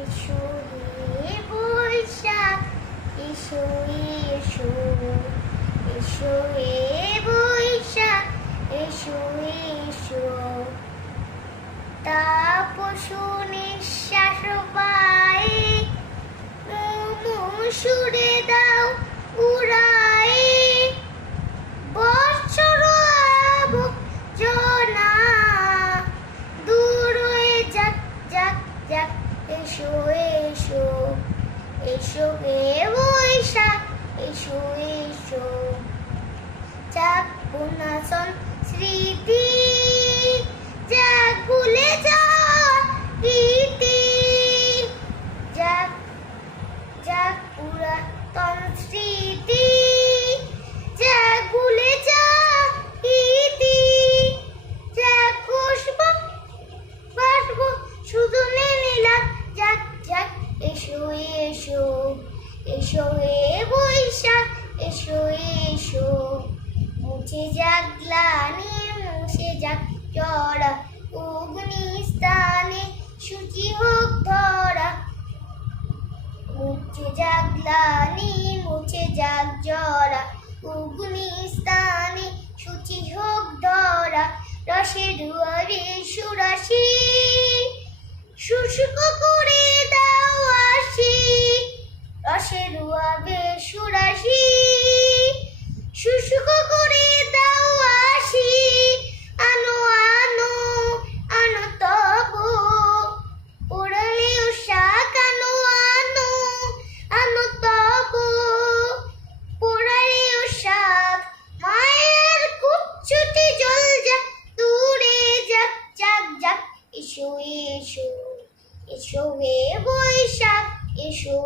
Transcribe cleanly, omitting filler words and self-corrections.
এসো রে বৈশাখ, এসো এসো, এসো রে বৈশাখ, এসো এসো। তাপসু নিঃশ্বাস পায়ে সুরে দাও উড়ায়ে, বৎসর আবর্জনা দূর হয়ে যাক যাক যাক। এসো এসো, এসো হে বৈশাখ, এসো এসো। যাক পুনাসন স্মৃতি, যাক ভুলে যাওয়া রীতি, যাক যাক পুরাতন স্মৃতি, যাক ভুলে যাওয়া রীতি, যাক খুশবু বাসবো শুধু নিলাম যাক যাক। এসো এসো, এসো হে বৈশাখ, এসো এসো। মুছে যাক গ্লানি, মুছে যাক জরা, অগ্নিস্থানে শুচি হোক ধরা। মুছে যাক গ্লানি, মুছে যাক জরা, অগ্নিস্থানে শুচি হোক ধরা। রসে দুয়ারে সুরাশি, শুষ্ক করে দাও আসি। রসে রুয়াবে সুরাশি, শুষ্ক করে দাও আসি। আনো আনো আনো তব পোড়ালে শাক, আনো আনো আনো তব পোড়ালে শাক। মায়ের কুচ্ছুটি জল যাক দূরে যাক যাক যাক। এসো এসো, এসো হে বৈশাখ, এসো